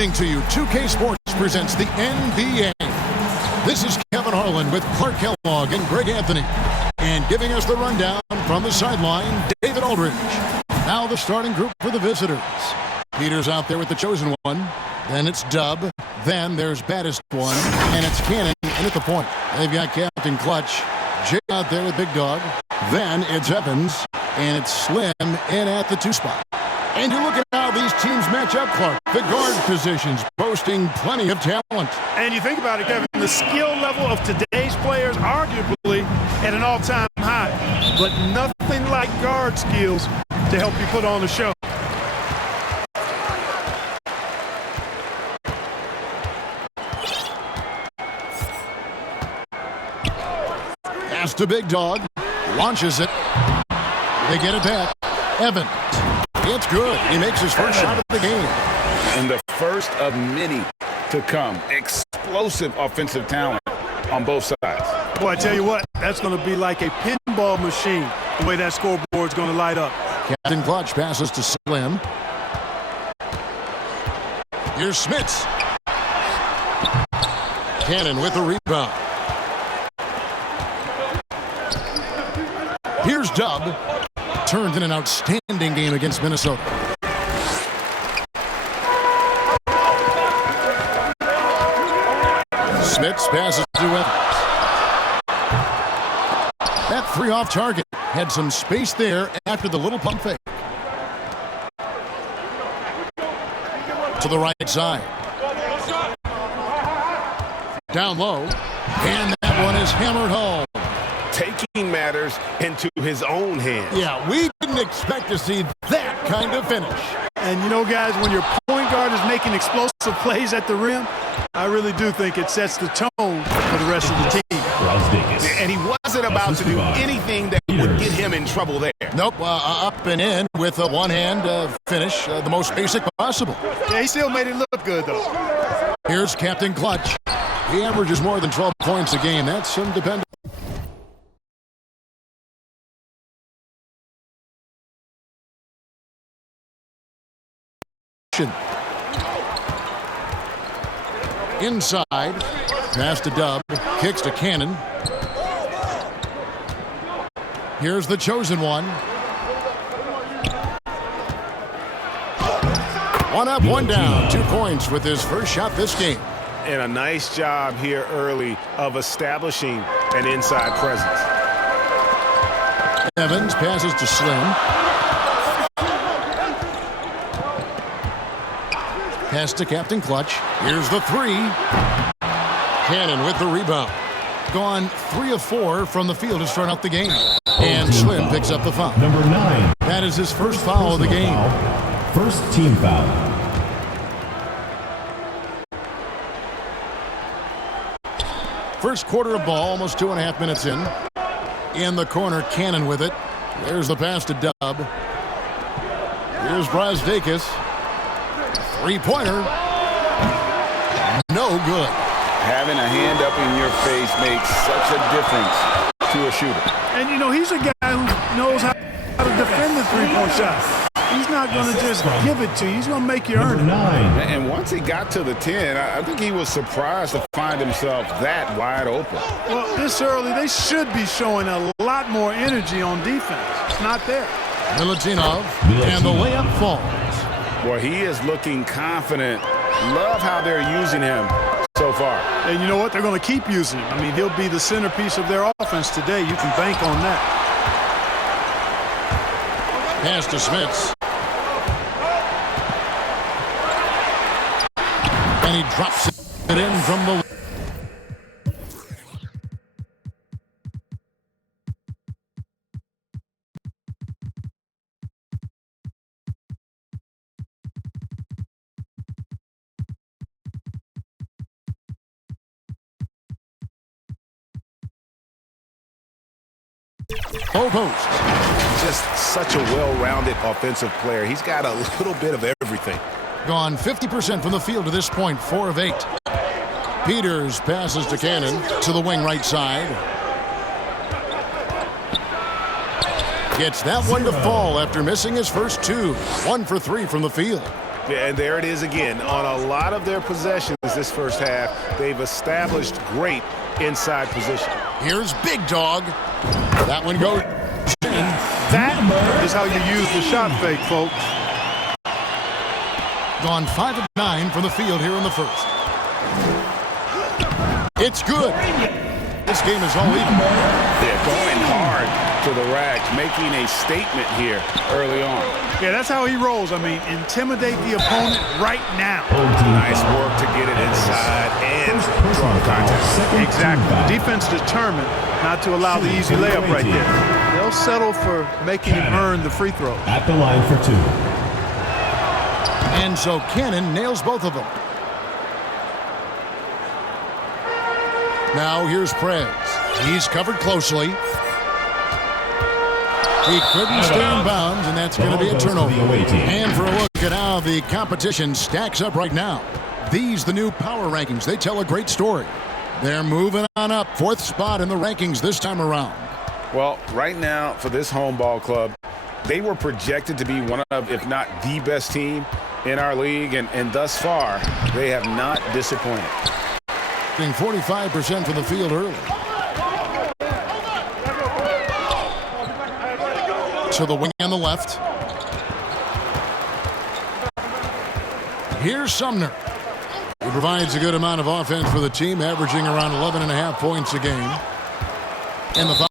evening to you. 2K Sports presents the NBA. This is Kevin Harlan with Clark Kellogg and Greg Anthony. And giving us the rundown from the sideline, David Aldridge. Now the starting group for the visitors. Peter's out there with the chosen one. Then it's Dub. Then there's baddest one. And it's Cannon in at the point. They've got Captain Clutch. Jay out there with Big Dog. Then it's Evans. And it's Slim in at the 2 spot. And you look at how these teams match up, Clark. The guard positions boasting plenty of talent. And you think about it, Kevin, the skill level of today's players arguably at an all-time high. But nothing like guard skills to help you put on a show. Pass to Big Dog. Launches it. They get it back. Evans. It's good. He makes his first shot of the game. And the first of many to come. Explosive offensive talent on both sides. Boy, I tell you what, that's going to be like a pinball machine, the way that scoreboard's going to light up. Captain Clutch passes to Slim. Here's Smits. Cannon with the rebound. Here's Dub. Turned in an outstanding game against Minnesota. Smits passes to Evans. That 3 off target had some space there after the little pump fake. To the right side. Down low. And that one is hammered home. Taking matters into his own hands. Yeah, we didn't expect to see that kind of finish. And you know, guys, when your point guard is making explosive plays at the rim, I really do think it sets the tone for the rest of the team. And he wasn't about to do anything that would get him in trouble there. Nope, up and in with a one-hand finish, the most basic possible. Yeah, he still made it look good, though. Here's Captain Clutch. He averages more than 12 points a game. That's some dependable. Inside, pass to Dub, kicks to Cannon. Here's the chosen one. One up, one down. 2 points with his first shot this game. And a nice job here early of establishing an inside presence. Evans passes to Slim. Pass to Captain Clutch. Here's the 3. Cannon with the rebound. Gone 3 of 4 from the field to start out the game. And Slim picks up the foul. Number 9. That is his first foul of the game. First team foul. First quarter of ball, almost 2.5 minutes in. In the corner, Cannon with it. There's the pass to Dub. Here's Brazdakis. 3-pointer. No good. Having a hand up in your face makes such a difference to a shooter. And, you know, he's a guy who knows how to defend the three-point shot. He's not going to just give it to you. He's going to make you earn it. And once he got to the 10, I think he was surprised to find himself that wide open. Well, this early, they should be showing a lot more energy on defense. It's not there. Milutinov, and the layup falls. Boy, he is looking confident. Love how they're using him so far. And you know what? They're going to keep using him. I mean, he'll be the centerpiece of their offense today. You can bank on that. Pass to Smits. And he drops it in from the... Post. Just such a well-rounded offensive player. He's got a little bit of everything. Gone 50% from the field to this point, 4 of 8. Peters passes to Cannon to the wing right side. Gets that one to fall after missing his first 2. 1 for 3 from the field. Yeah, and there it is again. On a lot of their possessions this first half, they've established great inside position. Here's Big Dog. That one goes in. That is how you use the shot fake, folks. Gone 5 of 9 from the field here in the first. It's good. This game is all even. They're going hard to the rack, making a statement here early on. Yeah, that's how he rolls. I mean, intimidate the opponent right now. Nice work to get it inside and draw the contact. Exactly. The defense determined not to allow the easy layup right there. They'll settle for making him earn the free throw. At the line for 2. And so Cannon nails both of them. Now here's Prez. He's covered closely. He couldn't stay in bounds, and that's going to be a turnover. And for a look at how the competition stacks up right now. These, the new power rankings, they tell a great story. They're moving on up, 4th spot in the rankings this time around. Well, right now for this home ball club, they were projected to be one of, if not the best team in our league, and thus far, they have not disappointed. 45% from the field early. To the wing on the left. Here's Sumner. He provides a good amount of offense for the team, averaging around 11.5 points a game. And the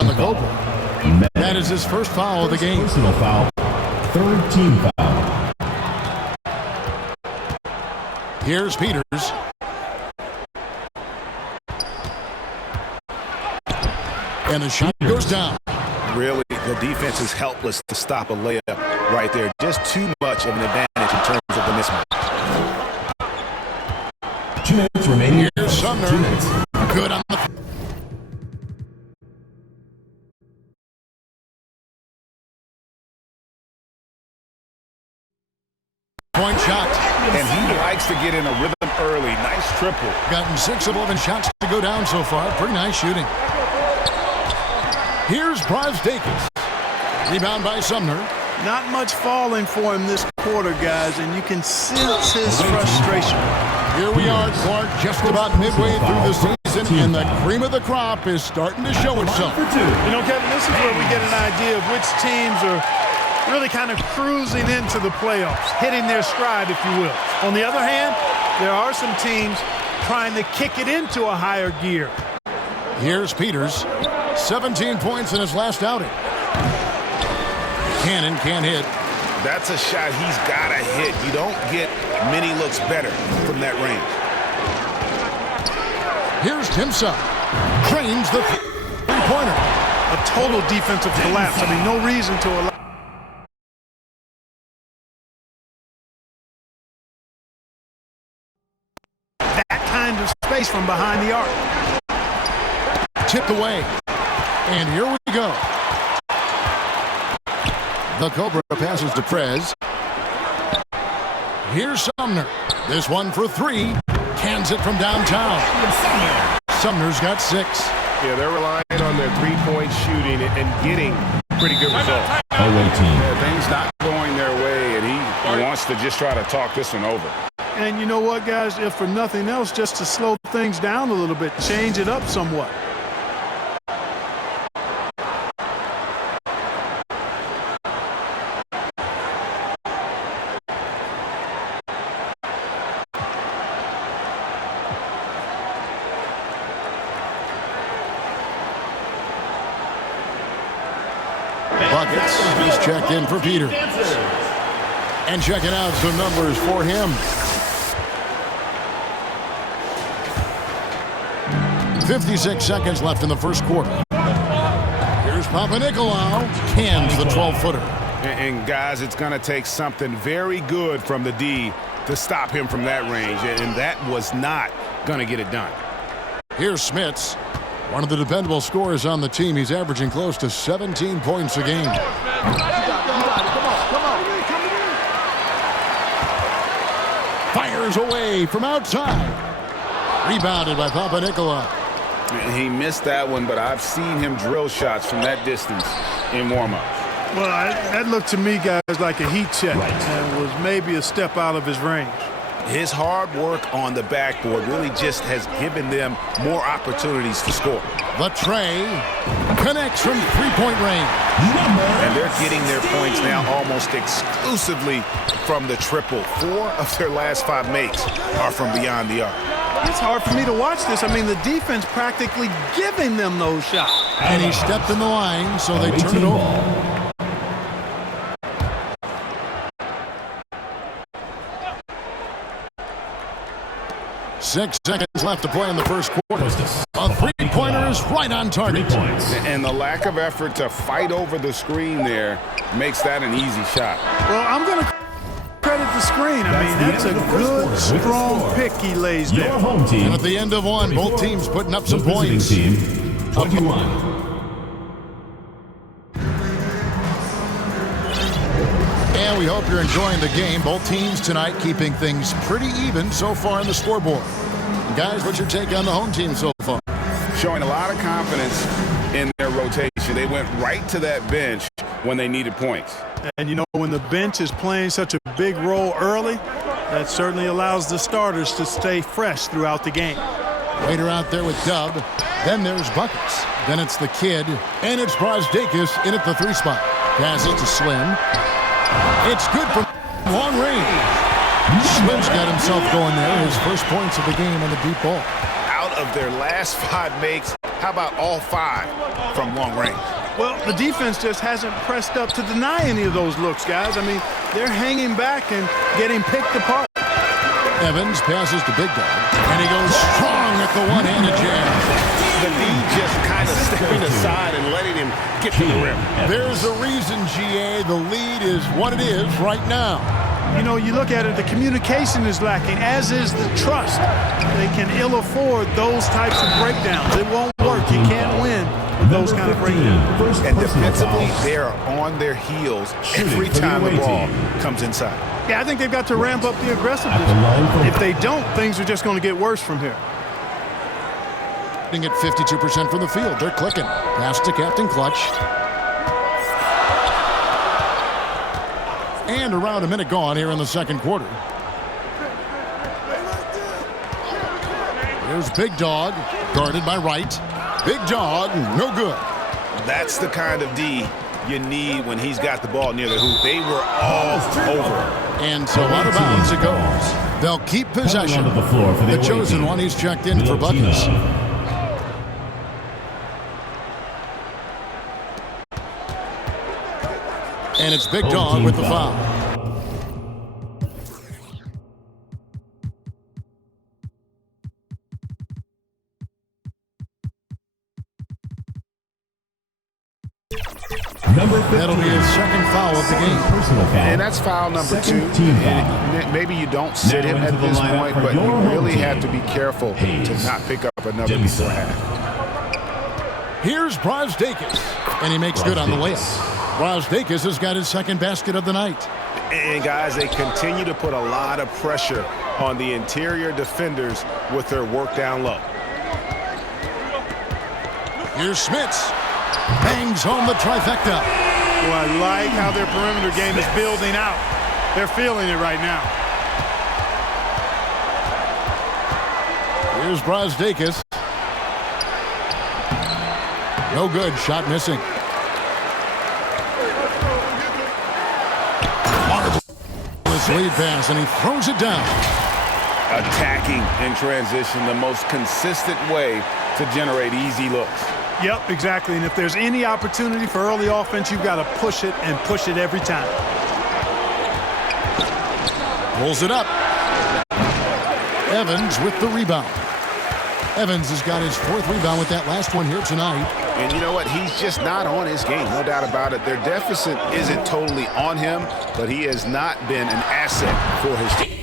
on the Cobra. That is his first foul of the game. Personal foul. 3rd team foul. Here's Peters. And the shot goes down. Really, the defense is helpless to stop a layup right there. Just too much of an advantage in terms of the mismatch. 2 minutes remaining. Here's Sumner. 2 minutes. Good on the point shot. And he likes to get in a rhythm early. Nice triple. Gotten 6 of 11 shots to go down so far. Pretty nice shooting. Here's Brasdakis. Rebound by Sumner. Not much falling for him this quarter, guys, and you can sense his frustration. Here we are, Clark, just about midway through the season, and the cream of the crop is starting to show itself. You know, Kevin, this is where we get an idea of which teams are really kind of cruising into the playoffs, hitting their stride, if you will. On the other hand, there are some teams trying to kick it into a higher gear. Here's Peters. 17 points in his last outing. Cannon can't hit. That's a shot he's got to hit. You don't get many looks better from that range. Here's Timsa. Trains the three-pointer. A total defensive collapse. I mean, no reason to allow that kind of space from behind the arc. Tipped away. And here we go. The Cobra passes to Prez. Here's Sumner. This one for 3. Cans it from downtown. Sumner's got 6. Yeah, they're relying on their three-point shooting and getting pretty good results. Things not going their way, and he wants to just try to talk this one over. And you know what, guys? If for nothing else, just to slow things down a little bit, change it up somewhat. Buckets. He's checked in for Peter. And checking out some numbers for him. 56 seconds left in the first quarter. Here's Papanikolaou. Cans the 12-footer. And guys, it's going to take something very good from the D to stop him from that range. And that was not going to get it done. Here's Smits. One of the dependable scorers on the team. He's averaging close to 17 points a game. Fires away from outside. Rebounded by Papanikolaou. He missed that one, but I've seen him drill shots from that distance in warm-up. Well, that looked to me, guys, like a heat check and was maybe a step out of his range. His hard work on the backboard really just has given them more opportunities to score. The tray connects from three-point range. And they're getting their points now almost exclusively from the triple. 4 of their last 5 makes are from beyond the arc. It's hard for me to watch this. I mean, the defense practically giving them those shots. And he stepped in the line, so they turn it over. 6 seconds left to play in the first quarter. A three-pointer is right on target. And the lack of effort to fight over the screen there makes that an easy shot. Well, I'm going to credit the screen. I mean, that's a good, strong pick he lays there. And at the end of one, both teams putting up some points. Team, 21. And we hope you're enjoying the game. Both teams tonight keeping things pretty even so far in the scoreboard. Guys, what's your take on the home team so far? Showing a lot of confidence in their rotation. They went right to that bench when they needed points. And, you know, when the bench is playing such a big role early, that certainly allows the starters to stay fresh throughout the game. Waiter out there with Dub. Then there's Buckets. Then it's the kid. And it's Brasdakis in at the 3 spot. Passes to Slim. It's good from long range. Slim's got himself going there. His first points of the game on the deep ball. Out of their last 5 makes, how about all 5 from long range? Well, the defense just hasn't pressed up to deny any of those looks, guys. I mean, they're hanging back and getting picked apart. Evans passes to Big Dog, and he goes strong at the one-handed jam. The lead just kind of stepping aside and letting him get to the rim. There's a reason, GA, the lead is what it is right now. You know, you look at it, the communication is lacking, as is the trust. They can ill afford those types of breakdowns. It won't work. You can't win with those kind of breakdowns. And defensively, they are on their heels every time the ball comes inside. Yeah, I think they've got to ramp up the aggressiveness. If they don't, things are just going to get worse from here. At 52% from the field. They're clicking. Pass to Captain Clutch. And around a minute gone here in the second quarter. Here's Big Dog, guarded by Wright. Big Dog, no good. That's the kind of D you need when he's got the ball near the hoop. They were all over. And so out of bounds it goes. They'll keep possession. The chosen one, he's checked in for Buckets. And it's Big Dog with the foul. That'll be his second foul of the game. And that's foul number 2. And maybe you don't sit him at this point, but you really have to be careful to not pick up another before half. Here's Brasdakis, and he makes good on the layup. Brasdakis has got his second basket of the night. And guys, they continue to put a lot of pressure on the interior defenders with their work down low. Here's Smits. Bangs home the trifecta. Well, I like how their perimeter game is building out. They're feeling it right now. Here's Brasdakis. No good. Shot missing. His lead pass, and he throws it down. Attacking in transition, the most consistent way to generate easy looks. Yep, exactly. And if there's any opportunity for early offense, you've got to push it and push it every time. Pulls it up. Evans with the rebound. Evans has got his 4th rebound with that last one here tonight. And you know what? He's just not on his game, no doubt about it. Their deficit isn't totally on him, but he has not been an asset for his team.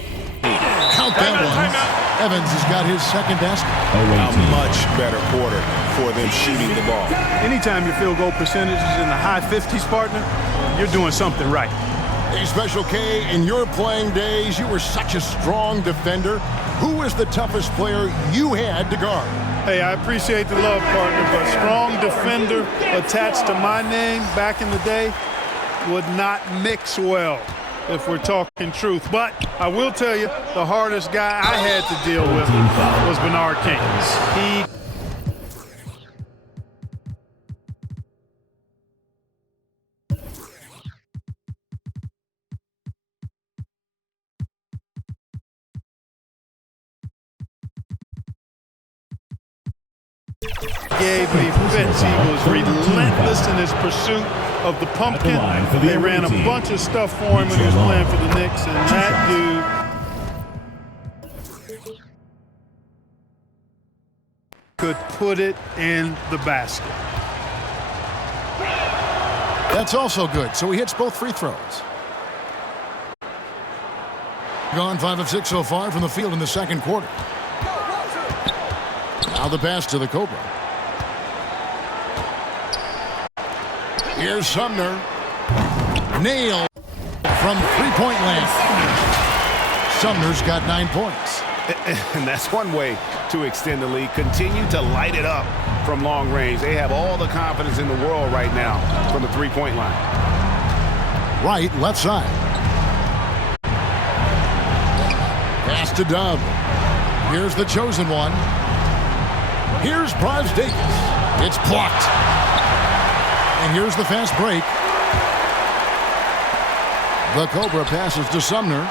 Count that one. Evans has got his second basket. A much better quarter for them shooting the ball. Anytime your field goal percentage is in the high 50s, partner, you're doing something right. Hey, Special K, in your playing days, you were such a strong defender. Who was the toughest player you had to guard? Hey, I appreciate the love, partner, but strong defender attached to my name back in the day would not mix well, if we're talking truth. But I will tell you, the hardest guy I had to deal with was Bernard King. He gave me fits. He was relentless in his pursuit of the pumpkin. They ran a bunch of stuff for him when he was playing for the Knicks, and that dude could put it in the basket. That's also good, so he hits both free throws. Gone 5 of 6 so far from the field in the second quarter. Now the pass to the Cobra. Here's Sumner. Nail from three-point land. Sumner's got 9 points. And that's one way to extend the lead. Continue to light it up from long range. They have all the confidence in the world right now from the three-point line. Right, left side. Pass to Dub. Here's the chosen one. Here's Davis. It's blocked. And here's the fast break. The Cobra passes to Sumner.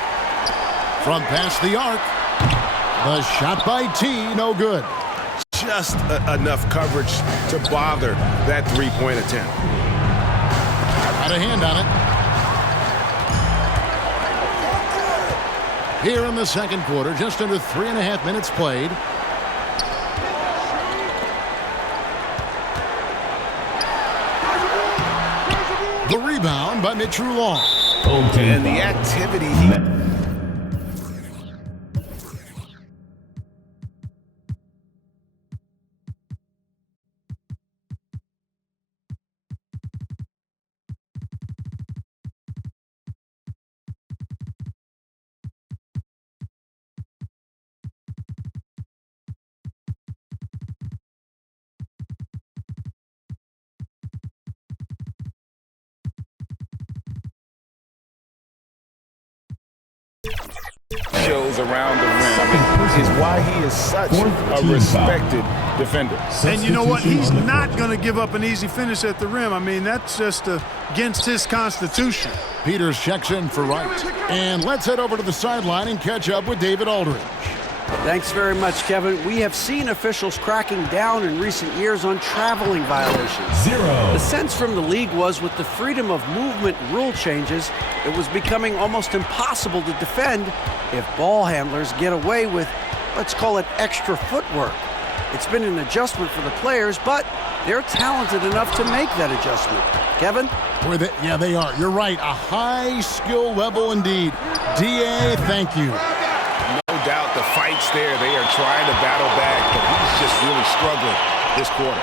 From past the arc. The shot by T, no good. Just enough coverage to bother that three-point attempt. Got a hand on it. Here in the second quarter, just under 3.5 minutes played. The rebound by Mitchell Long. And the activity shows around the rim is why he is such a respected defender. And you know what? He's not going to give up an easy finish at the rim. I mean, that's just against his constitution. Peters checks in for Wright. And let's head over to the sideline and catch up with David Aldridge. Thanks very much, Kevin. We have seen officials cracking down in recent years on traveling violations. The sense from the league was with the freedom of movement rule changes, it was becoming almost impossible to defend if ball handlers get away with, let's call it, extra footwork. It's been an adjustment for the players, but they're talented enough to make that adjustment. Kevin? Yeah, they are. You're right. A high skill level indeed. DA, thank you. No doubt the fight's there. They are trying to battle back, but he's just really struggling this quarter.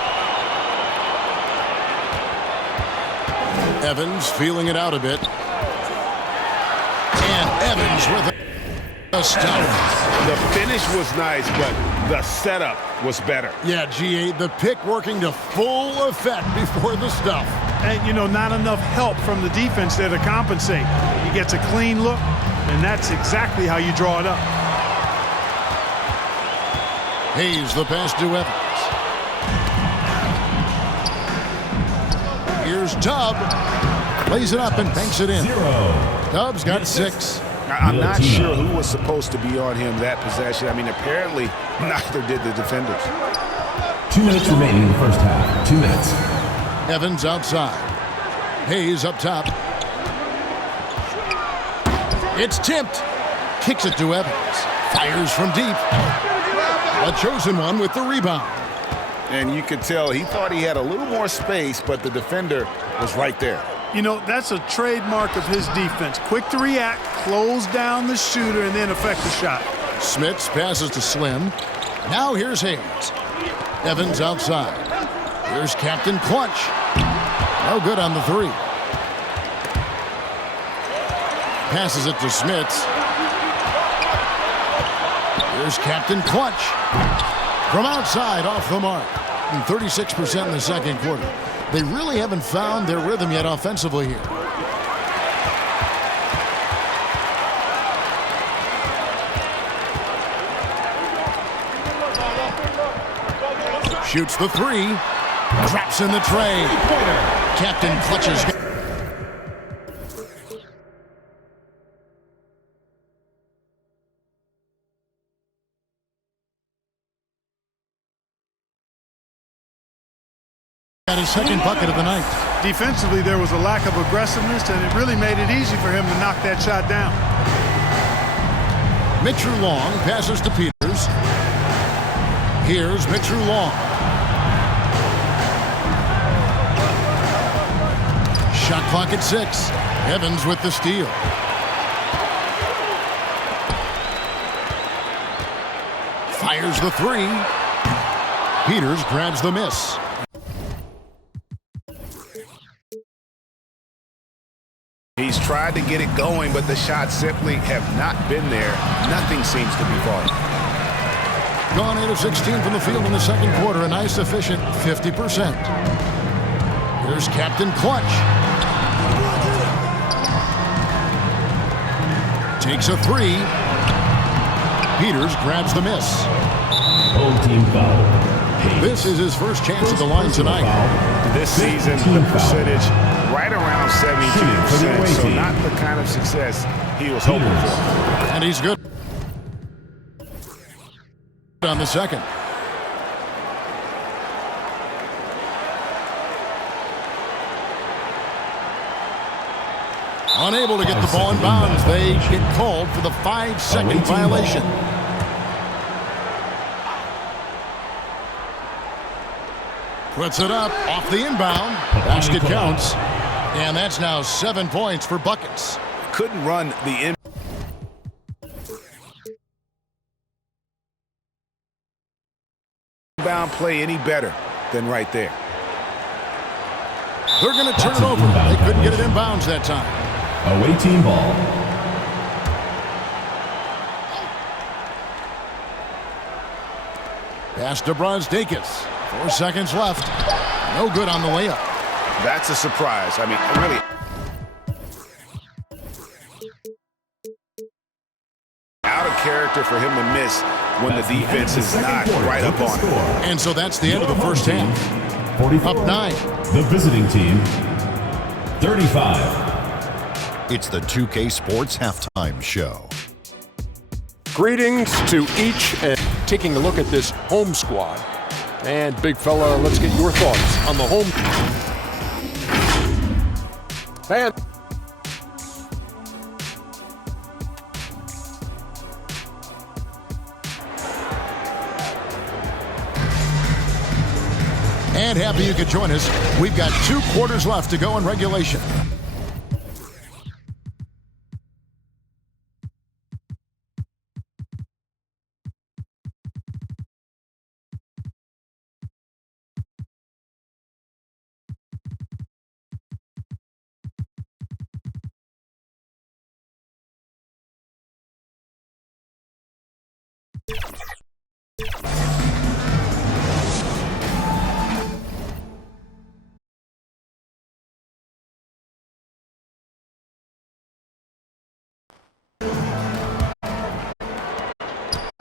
Evans feeling it out a bit. And Evans with a stuff. The finish was nice, but the setup was better. Yeah, GA, the pick working to full effect before the stuff. And, you know, not enough help from the defense there to compensate. He gets a clean look, and that's exactly how you draw it up. Hayes, the pass to Evans. Here's Tubb. Plays it up and banks it in. Tubb's got 6. I'm not sure who was supposed to be on him that possession. I mean, apparently neither did the defenders. 2 minutes remaining in the first half. 2 minutes. Evans outside. Hayes up top. It's tipped. Kicks it to Evans. Fires from deep. A chosen one with the rebound. And you could tell he thought he had a little more space, but the defender was right there. You know, that's a trademark of his defense. Quick to react, close down the shooter, and then affect the shot. Smits passes to Slim. Now here's Hayes. Evans outside. Here's Captain Clutch. No good on the 3. Passes it to Smits. Here's Captain Clutch. From outside, off the mark. And 36% in the second quarter. They really haven't found their rhythm yet offensively here. Shoots the three. Drops in the tray. Captain clutches. Got his second bucket of the night. Defensively, there was a lack of aggressiveness, and it really made it easy for him to knock that shot down. Mitchell Long passes to Peters. Here's Mitchell Long. Shot clock at 6. Evans with the steal. Fires the three. Peters grabs the miss. He's tried to get it going, but the shots simply have not been there. Nothing seems to be falling. Gone 8 of 16 from the field in the second quarter. A nice, efficient 50%. Here's Captain Clutch. Takes a three. Peters grabs the miss. Home team foul. This is his first chance at the line tonight. This season, the percentage right around 72%, so not the kind of success he was hoping for. And he's good on the second. Unable to get the ball in bounds. They get called for the 5-second violation. Puts it up off the inbound. Basket counts. And that's now 7 points for buckets. Couldn't run the inbound play any better than right there. They're going to turn it over. They couldn't get it in bounds that time. Away team ball. Pass to Brazdeikis. 4 seconds left. No good on the layup. That's a surprise. I mean, really. Out of character for him to miss when the defense is not right up on it. And so that's the end of the first half. 44. Up 9. The visiting team, 35. It's the 2K Sports Halftime Show. Greetings to each and taking a look at this home squad. And big fella, let's get your thoughts on the home. Man. And happy you could join us. We've got 2 quarters left to go in regulation.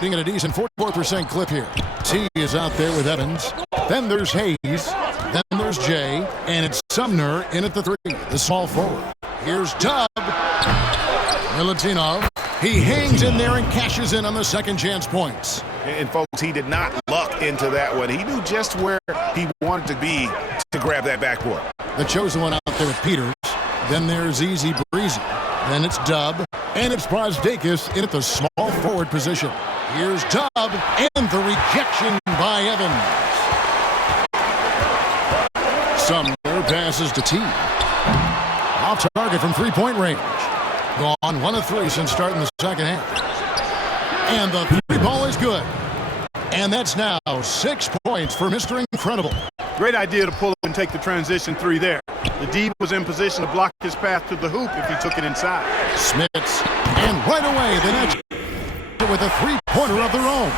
At a decent 44% clip here. T is out there with Evans. Then there's Hayes. Then there's Jay. And it's Sumner in at the 3. The small forward. Here's Dub. Milutinov. He hangs in there and cashes in on the second chance points. And folks, he did not luck into that one. He knew just where he wanted to be to grab that backboard. The chosen one out there with Peters. Then there's Easy Breezy. Then it's Dub. And it's Brazdeikis in at the small forward position. Here's Dub, and the rejection by Evans. Sumner passes to T. Off target from three-point range. Gone 1 of 3 since starting the second half. And the 3 ball is good. And that's now 6 points for Mr. Incredible. Great idea to pull up and take the transition 3 there. The D was in position to block his path to the hoop if he took it inside. Smits, and right away the next with a 3-pointer of their own.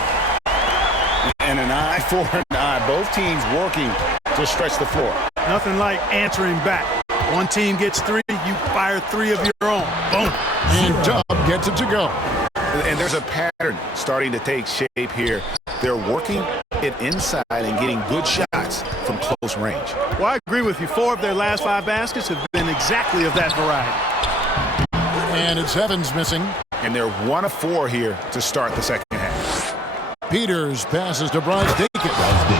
And an eye for an eye. Both teams working to stretch the floor. Nothing like answering back. One team gets 3, you fire 3 of your own. Boom. And Dub gets it to go. And there's a pattern starting to take shape here. They're working it inside and getting good shots from close range. Well, I agree with you. 4 of their last 5 baskets have been exactly of that variety. And it's Evans missing. And they're 1 of 4 here to start the second half. Peters passes to Brosdakis.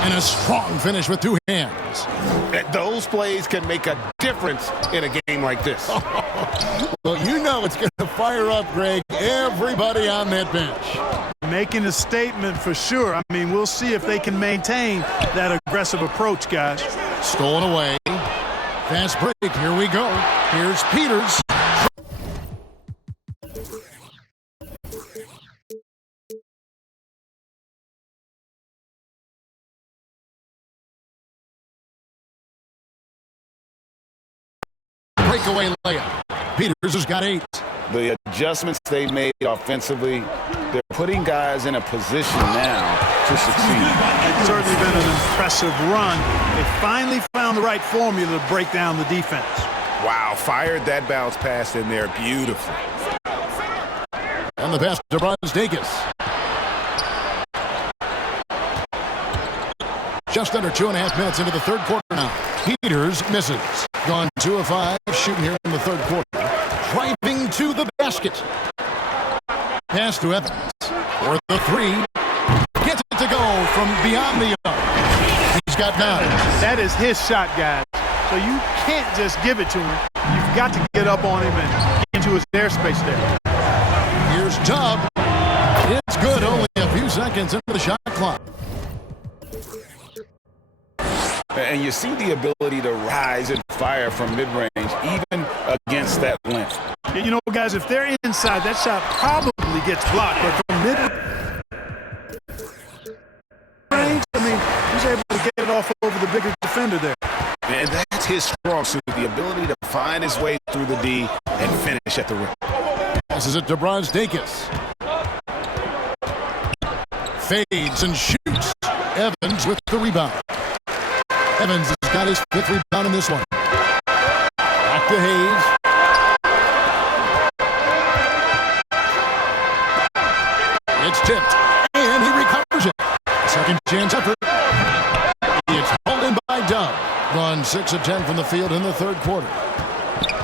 And a strong finish with 2 hands. Those plays can make a difference in a game like this. Well, you know it's going to fire up, Greg, everybody on that bench. Making a statement for sure. I mean, we'll see if they can maintain that aggressive approach, guys. Stolen away. Fast break. Here we go. Here's Peters. Breakaway layup. Peters has got 8. The adjustments they made offensively, they're putting guys in a position now to succeed. It's certainly been an impressive run. They finally found the right formula to break down the defense. Wow, fired that bounce pass in there beautifully. And the pass to Brosdakis. Just under 2.5 minutes into the third quarter now. Peters misses. Gone 2 of 5 shooting here in the third quarter. Driving to the basket. Pass to Evans. For the 3. Gets it to go from beyond the arc. He's got 9. That is his shot, guys. So you can't just give it to him. You've got to get up on him and get into his airspace there. Here's Tubb. It's good. Only a few seconds into the shot clock. And you see the ability to rise and fire from mid-range, even against that length. You know, guys, if they're inside, that shot probably gets blocked. But from mid-range, I mean, he's able to get it off over the bigger defender there. And that's his strong suit, the ability to find his way through the D and finish at the rim. Passes it to Brosdakis. Fades and shoots. Evans with the rebound. Evans has got his 5th rebound in this one. Back to Hayes. It's tipped, and he recovers it. Second chance effort. It's pulled in by Dub. Gone 6 of 10 from the field in the third quarter.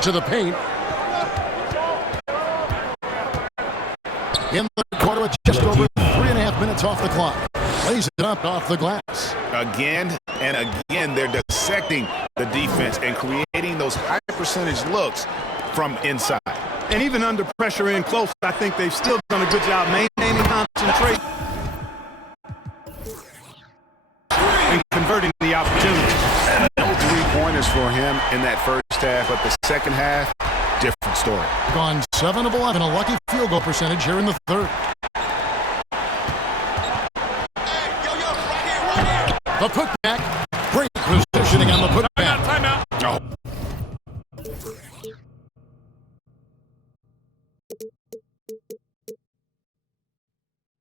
To the paint. In the third quarter with just over 3.5 minutes off the clock. Lays it up off the glass. Again and again, they're dissecting the defense and creating those high percentage looks from inside. And even under pressure in close, I think they've still done a good job maintaining concentration and converting the opportunity. No 3-pointers for him in that first half, but the second half, different story. Gone 7 of 11, a lucky field goal percentage here in the third. The putback. Great positioning on the putback. Timeout. Oh.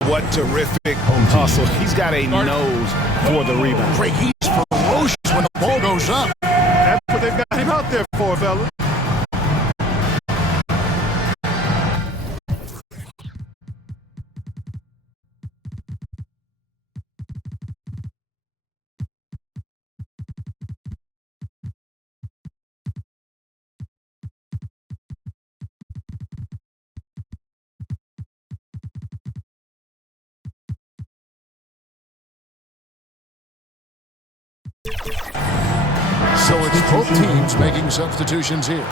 What terrific hustle. He's got a nose for the rebound. Greg, he's ferocious when the ball goes up. That's what they've got him out there for, fellas. So it's both teams making substitutions here.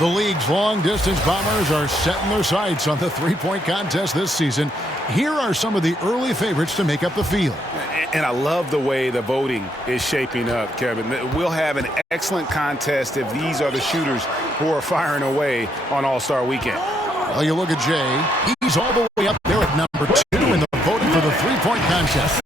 The league's long-distance bombers are setting their sights on the three-point contest this season. Here are some of the early favorites to make up the field. And I love the way the voting is shaping up, Kevin. We'll have an excellent contest if these are the shooters who are firing away on All-Star Weekend. Well, you look at Jay. He's all the way up there at number 2 in the voting for the three-point contest.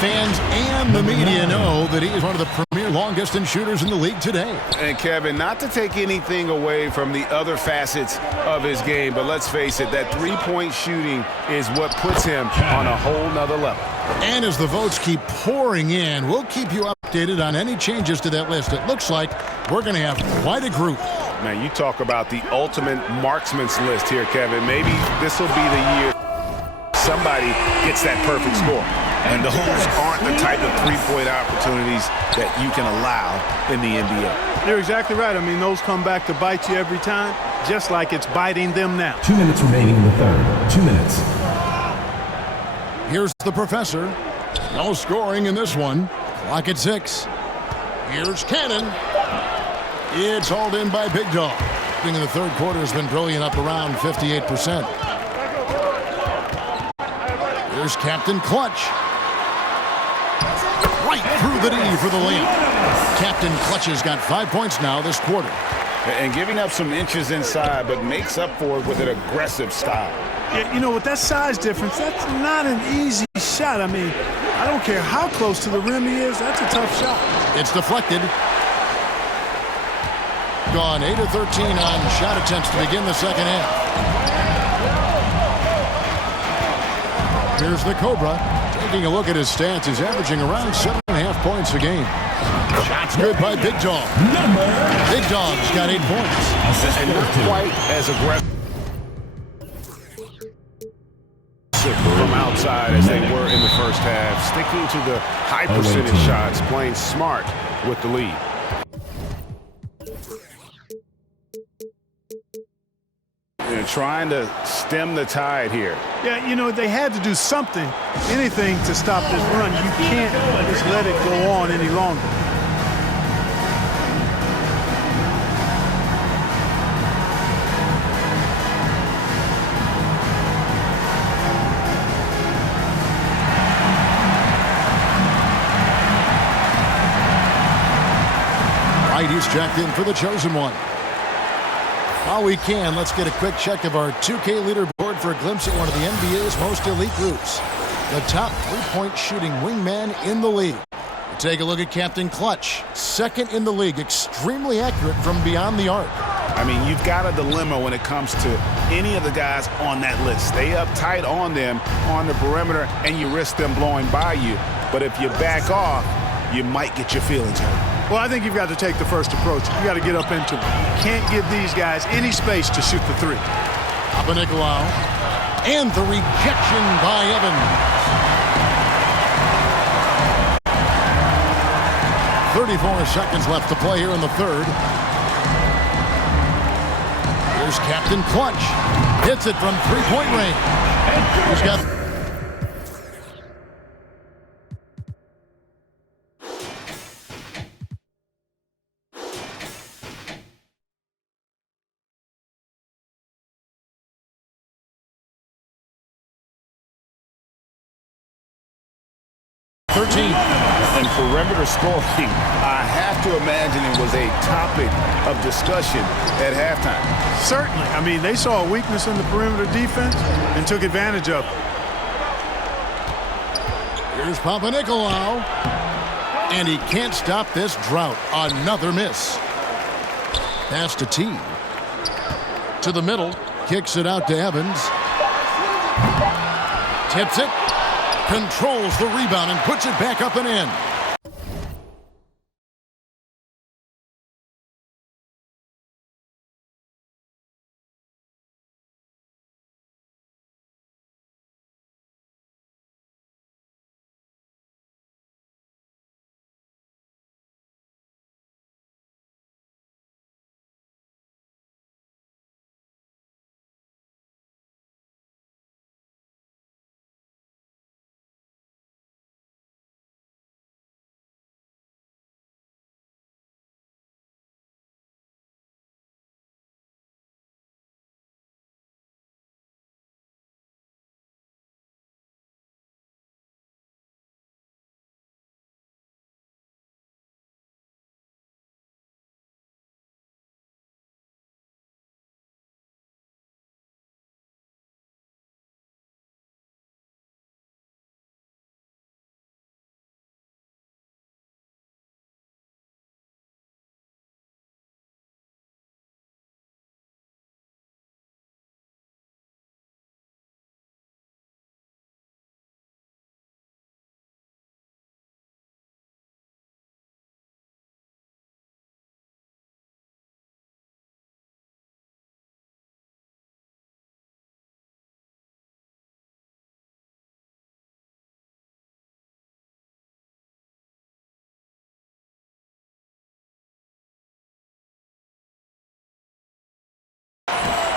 Fans and the media know that he is one of the premier long-distance shooters in the league today. And, Kevin, not to take anything away from the other facets of his game, but let's face it, that three-point shooting is what puts him on a whole nother level. And as the votes keep pouring in, we'll keep you updated on any changes to that list. It looks like we're going to have quite a group. Man, you talk about the ultimate marksman's list here, Kevin. Maybe this will be the year somebody gets that perfect score. And those aren't the type of three-point opportunities that you can allow in the NBA. You're exactly right. I mean, those come back to bite you every time, just like it's biting them now. 2 minutes remaining in the third. 2 minutes. Here's the professor. No scoring in this one. Clock at 6. Here's Cannon. It's hauled in by Big Dog. In the third quarter has been brilliant, up around 58%. Here's Captain Clutch. Right through the D for the layup. Captain Clutch has got 5 points now this quarter. And giving up some inches inside, but makes up for it with an aggressive style. Yeah, you know, with that size difference, that's not an easy shot. I mean, I don't care how close to the rim he is, that's a tough shot. It's deflected. Gone 8 of 13 on shot attempts to begin the second half. Here's the Cobra. Taking a look at his stats, he's averaging around 7.5 points a game. Shots good by Big Dog. Big Dog's got 8 points. And not quite as aggressive from outside as they were in the first half. Sticking to the high percentage shots, playing smart with the lead. And trying to stem the tide here. Yeah, you know, they had to do something, anything to stop this run. You can't just let it go on any longer. Right, he's checked in for the chosen one. While we can, let's get a quick check of our 2K leaderboard for a glimpse at one of the NBA's most elite groups. The top three-point shooting wingman in the league. Take a look at Captain Clutch. Second in the league, extremely accurate from beyond the arc. I mean, you've got a dilemma when it comes to any of the guys on that list. Stay up tight on them on the perimeter, and you risk them blowing by you. But if you back off, you might get your feelings hurt. Well, I think you've got to take the first approach. You got to get up into them. You can't give these guys any space to shoot the three. Papanikolaou. And the rejection by Evans. 34 seconds left to play here in the third. Here's Captain Clutch. Hits it from three-point range. He's got... And perimeter scoring, I have to imagine it was a topic of discussion at halftime. Certainly. I mean, they saw a weakness in the perimeter defense and took advantage of it. Here's Papanikolaou. And he can't stop this drought. Another miss. Pass to T. To the middle. Kicks it out to Evans. Tips it. Controls the rebound and puts it back up and in.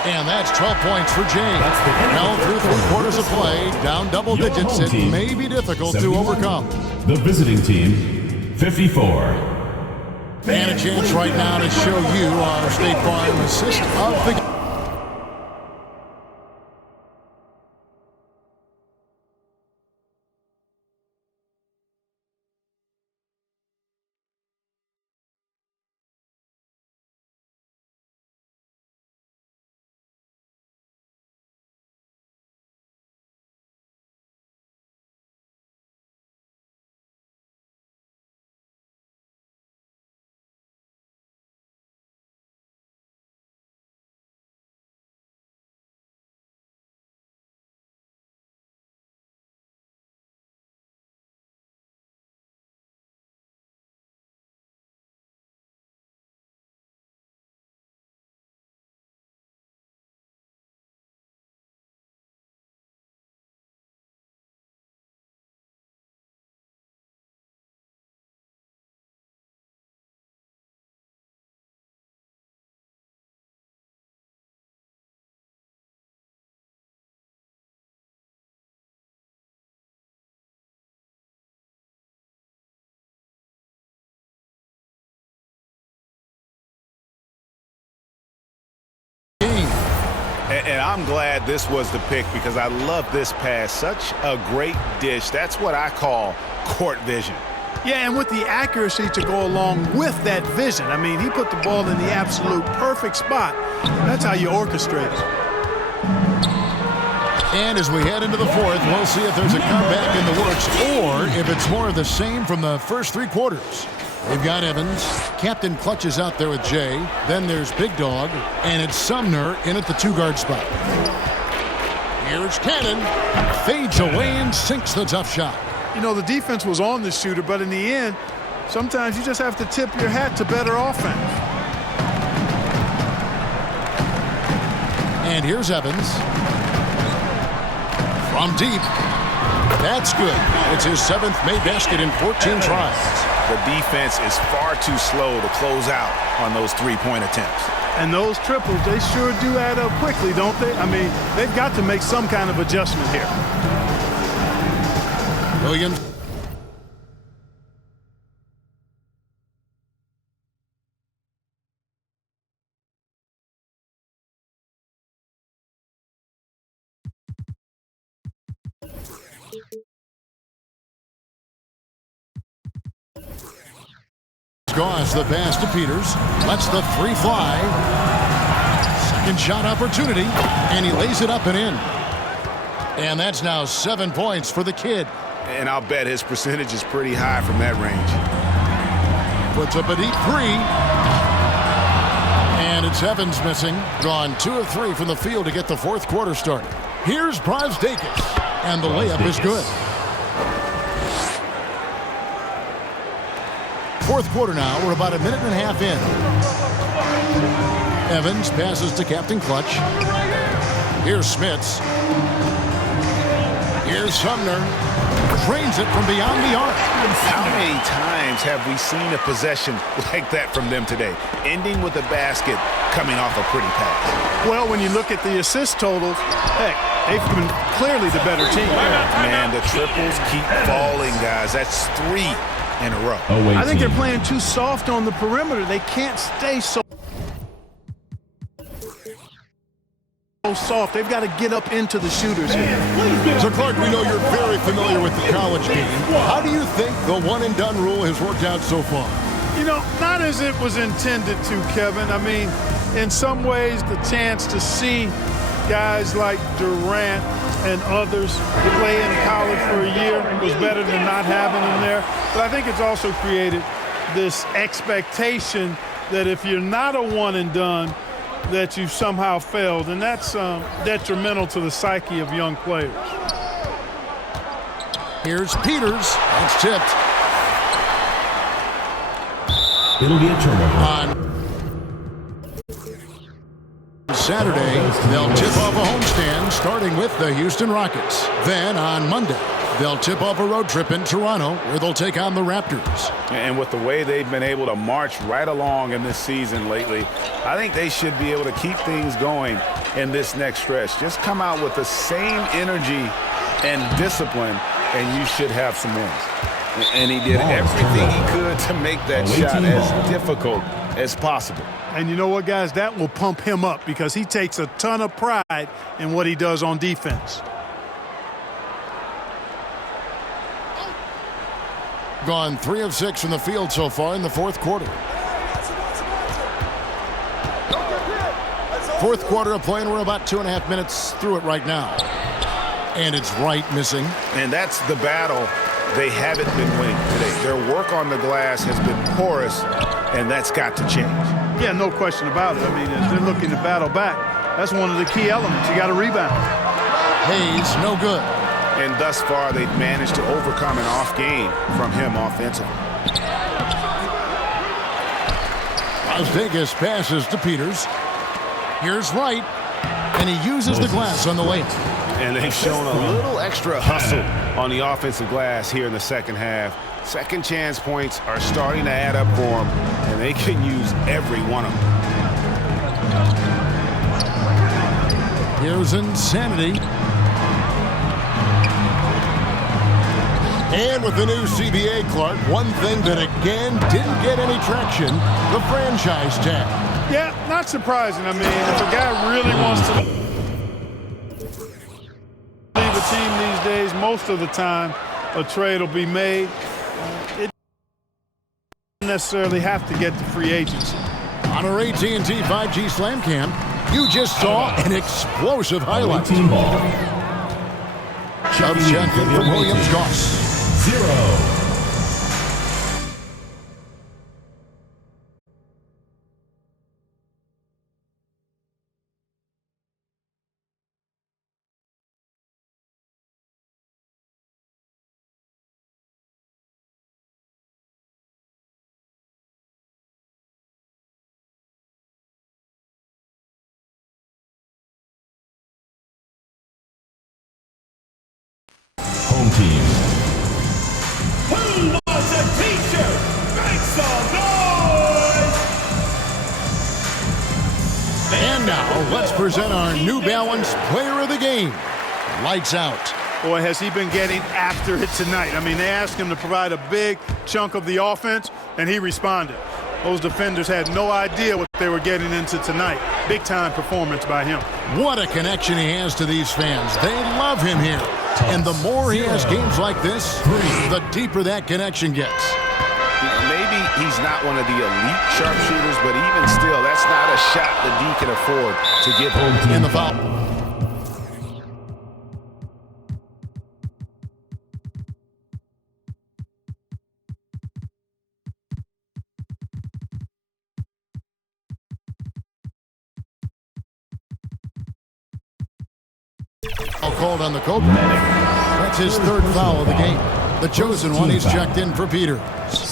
And that's 12 points for James. Now through 3 quarters of play, down double digits, it may be difficult to overcome. The visiting team, 54. And a chance right now to show you our State Farm assist of the game. And I'm glad this was the pick because I love this pass. Such a great dish. That's what I call court vision. Yeah, and with the accuracy to go along with that vision. I mean, he put the ball in the absolute perfect spot. That's how you orchestrate it. And as we head into the fourth, we'll see if there's a comeback in the works or if it's more of the same from the first 3 quarters. They've got Evans. Captain Clutch is out there with Jay. Then there's Big Dog. And it's Sumner in at the 2-guard spot. Here's Cannon. Fades away and sinks the tough shot. You know, the defense was on the shooter, but in the end, sometimes you just have to tip your hat to better offense. And here's Evans. From deep. That's good. It's his 7th made basket in 14 tries. The defense is far too slow to close out on those 3-point attempts. And those triples, they sure do add up quickly, don't they? I mean, they've got to make some kind of adjustment here. Williams. Goss the pass to Peters. Lets the 3 fly. Second shot opportunity. And he lays it up and in. And that's now 7 points for the kid. And I'll bet his percentage is pretty high from that range. Puts up a deep 3. And it's Evans missing. Drawn 2 of 3 from the field to get the 4th quarter started. Here's Brosdakis. And the layup is good. 4th quarter now. We're about a minute and a half in. Evans passes to Captain Clutch. Here's Smits. Here's Sumner. Drains it from beyond the arc. How many times have we seen a possession like that from them today? Ending with a basket, coming off a pretty pass. Well, when you look at the assist totals, heck, they've been clearly the better team. Man, the triples keep falling, guys. That's 3 in a row. I think they're playing too soft on the perimeter. They can't stay so soft. They've got to get up into the shooters here. So, Clark, we know you're very familiar with the college game. How do you think the one-and-done rule has worked out so far? You know, not as it was intended to, Kevin. I mean, in some ways, the chance to see guys like Durant and others play in college for a year was better than not having them there. But I think it's also created this expectation that if you're not a one-and-done, that you've somehow failed, and that's detrimental to the psyche of young players. Here's Peters. That's tipped. It'll be a turnover. On Saturday, they'll tip off a homestand starting with the Houston Rockets. Then on Monday, They'll tip off a road trip in Toronto, where they'll take on the Raptors. And with the way they've been able to march right along in this season lately, I think they should be able to keep things going in this next stretch. Just come out with the same energy and discipline, and you should have some wins. And he did everything he could to make that shot as difficult as possible. And you know what, guys? That will pump him up because he takes a ton of pride in what he does on defense. Gone 3 of 6 from the field so far in the fourth quarter. Fourth quarter of play, and we're about 2.5 minutes through it right now. And it's Wright missing. And that's the battle they haven't been winning today. Their work on the glass has been porous, and that's got to change. Yeah, no question about it. I mean, if they're looking to battle back, that's one of the key elements. You got to rebound. Hayes, no good. And thus far, they've managed to overcome an off game from him offensively. Las Vegas passes to Peters. Here's Wright, and he uses the glass on the layup. And they've shown a little extra hustle on the offensive glass here in the second half. Second chance points are starting to add up for them, and they can use every one of them. Here's Insanity. And with the new CBA, Clark, one thing that again didn't get any traction, the franchise tag. Yeah, not surprising. I mean, if a guy really wants to leave a team these days, most of the time a trade will be made. It doesn't necessarily have to get to free agency. On our AT&T 5G Slam Cam, you just saw an explosive highlight. Team ball. Chubb check in for Williams Goss. 0. Home team. Who wants a t-shirt? Make some noise! And now, let's present our New Balance Player of the Game. Lights out. Boy, has he been getting after it tonight. I mean, they asked him to provide a big chunk of the offense, and he responded. Those defenders had no idea what they were getting into tonight. Big-time performance by him. What a connection he has to these fans. They love him here. And the more he has games like this, the deeper that connection gets. Maybe he's not one of the elite sharpshooters, but even still, that's not a shot the D can afford to give home team. In the foul. Called on the Cobra. That's his third foul of the game. The chosen one, he's checked in for Peters.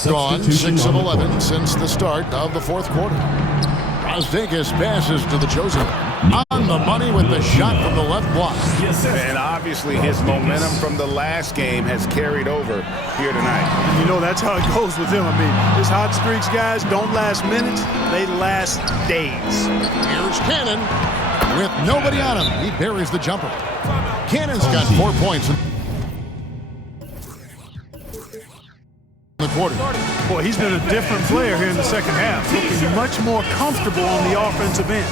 Gone 6 of 11 since the start of the fourth quarter. Las Vegas passes to the chosen one. On the money with the shot from the left block. And obviously his momentum from the last game has carried over here tonight. You know, that's how it goes with him. I mean, his hot streaks, guys, don't last minutes. They last days. Here's Cannon. With nobody on him, he buries the jumper. Cannon's got 4 points in the quarter. Boy, he's been a different player here in the second half, looking much more comfortable on the offensive end.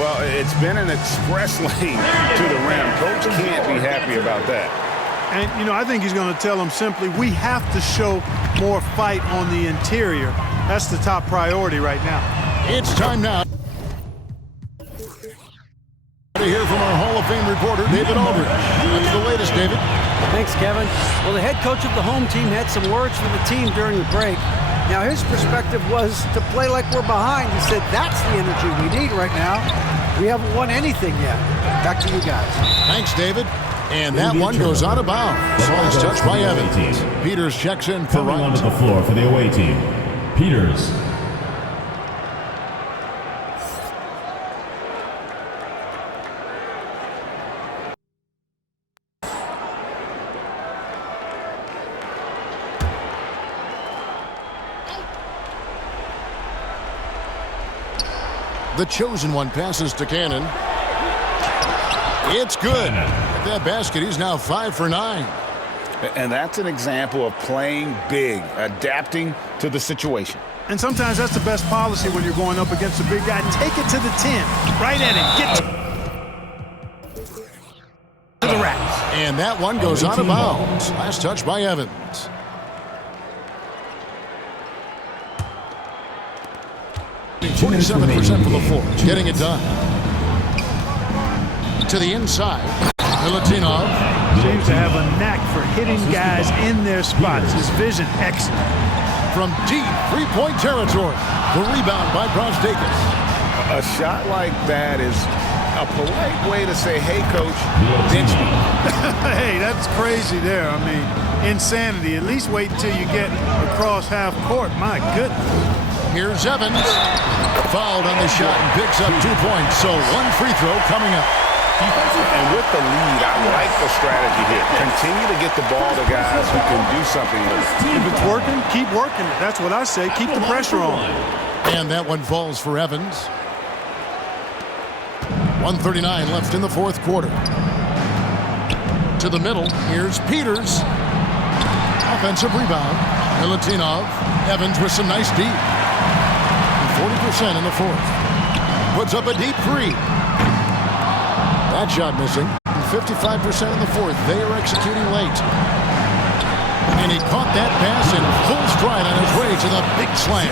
Well, it's been an express lane to the rim. Coach can't be happy about that. And, you know, I think he's going to tell them simply, we have to show more fight on the interior. That's the top priority right now. It's time now to hear from our Hall of Fame reporter, David Aldridge. What's the latest, David? Thanks, Kevin. Well, the head coach of the home team had some words for the team during the break. Now, his perspective was to play like we're behind. He said, that's the energy we need right now. We haven't won anything yet. Back to you guys. Thanks, David. And that one goes out of bounds. Ball is touched by Evans. Peters checks in for Coming Wright. onto the floor for the away team, Peters. The chosen one passes to Cannon. It's good. At that basket, he's now 5 for 9. And that's an example of playing big, adapting to the situation. And sometimes that's the best policy when you're going up against a big guy. Take it to the 10. Right at him. Get to the rack. And that one goes out of bounds. Last touch by Evans. Minutes 47% from the floor. Getting it done. To the inside. Milutinov. Seems to have a knack for hitting guys in their spots. His vision excellent. From deep three-point territory. The rebound by Brosdakis. A shot like that is a polite way to say, hey, coach, bench me. Hey, that's crazy there. I mean, insanity. At least wait until you get across half court. My goodness. Here's Evans. Fouled on the shot and picks up 2 points. So one free throw coming up. And with the lead, I like the strategy here. Continue to get the ball to guys who can do something with it. If it's working, keep working it. That's what I say. Keep the pressure on. And that one falls for Evans. 1:39 left in the fourth quarter. To the middle. Here's Peters. Offensive rebound. Milutinov. Evans with some nice deep. 40% in the fourth. Puts up a deep three. That shot missing. 55% in the fourth. They are executing late. And he caught that pass in full stride on his way to the big slam.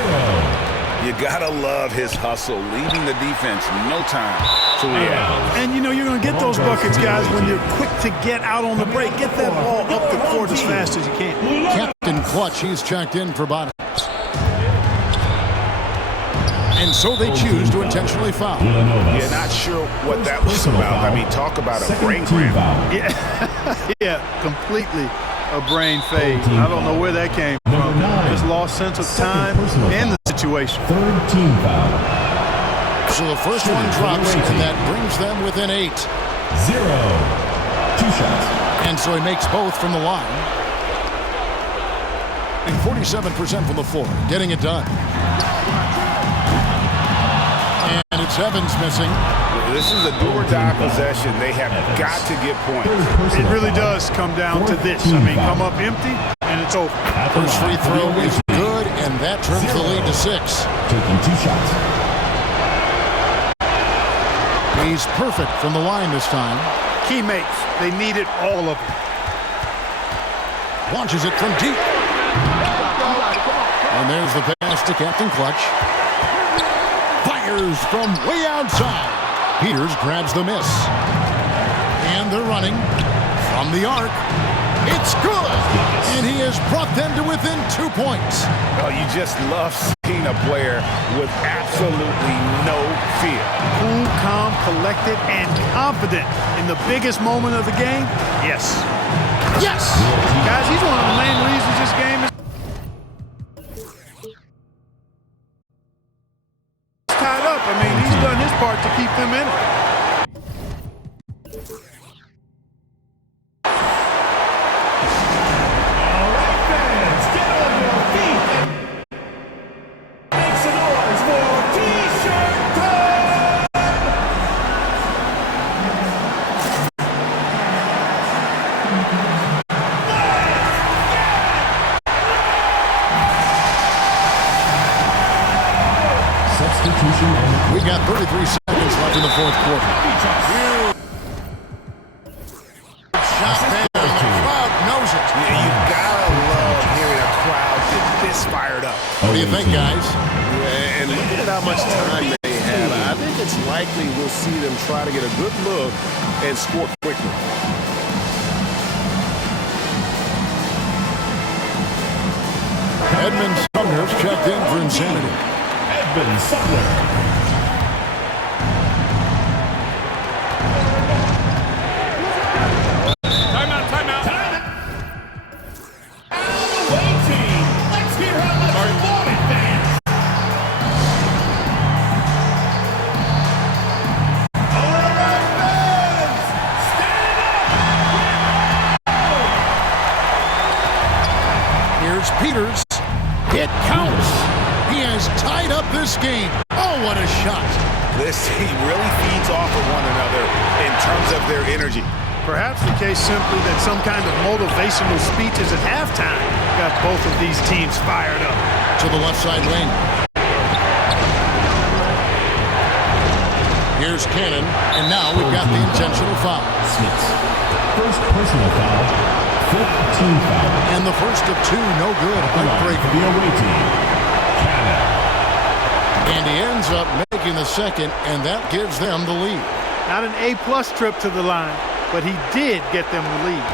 You gotta love his hustle, leaving the defense no time to react. And you know you're going to get those buckets, guys, when you're quick to get out on the break. Get that ball up the court as fast as you can. Captain Clutch, he's checked in for Bottoms. And so they choose to intentionally foul. You're not sure what that was about. I mean, talk about a brain cramp. Yeah, completely a brain fade. I don't know where that came from. Just lost sense of time and the situation. Third team foul. So the first one drops, and that brings them within 8. 0. 2 shots. And so he makes both from the line. And 47% from the floor, getting it done. And it's Evans missing. This is a do-or-die possession. They have got to get points. It really does come down to this. I mean, come up empty, and it's over. First free throw is good, and that turns the lead to 6. Taking 2 shots. He's perfect from the line this time. Key makes. They needed all of it. Launches it from deep. And there's the pass to Captain Clutch. Fires from way outside. Peters grabs the miss. And they're running from the arc. It's good. And he has brought them to within 2 points. Oh, you just love seeing a player with absolutely no fear. Cool, calm, collected, and confident in the biggest moment of the game. Yes. Yes! Guys, he's one of the main reasons this game is tied up. I mean, he's done his part to keep them in it. All right, fans, get on your feet and make some noise for T-shirt time! Substitution on the We've got 33 seconds left in the fourth quarter. Shot there. The crowd knows it. Yeah, you gotta love hearing a crowd get this fired up. What do you think, guys? Yeah, and look at how much time they have. I think it's likely we'll see them try to get a good look and score quickly. Edmund Sumner's checked in for insanity. Edmund Sumner. Timeout, timeout. Away team. Let's hear how much you want it, fans. All right, fans. Stand up. Here's Peters. It counts. He has tied up this game. Oh, what a shot. This team really feeds off of one another in terms of their energy. Perhaps the case simply that some kind of motivational speeches at halftime got both of these teams fired up. To the left side wing. Here's Cannon, and now we've got the intentional foul. Smith. First personal foul. Fifth team foul. And the first of two, no good. Heartbreaker. The away team. Cannon. And he ends up making the second, and that gives them the lead. Not an A-plus trip to the line, but he did get them the lead.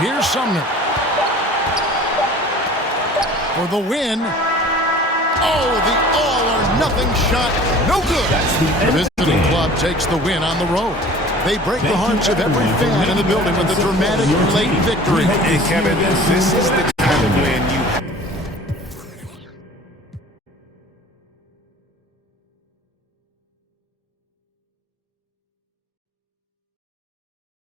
Here's Sumner. For the win. Oh, the all-or-nothing shot. No good. The visiting club takes the win on the road. They break the hearts of every fan in the building with a dramatic late victory. And Kevin, this is the kind of win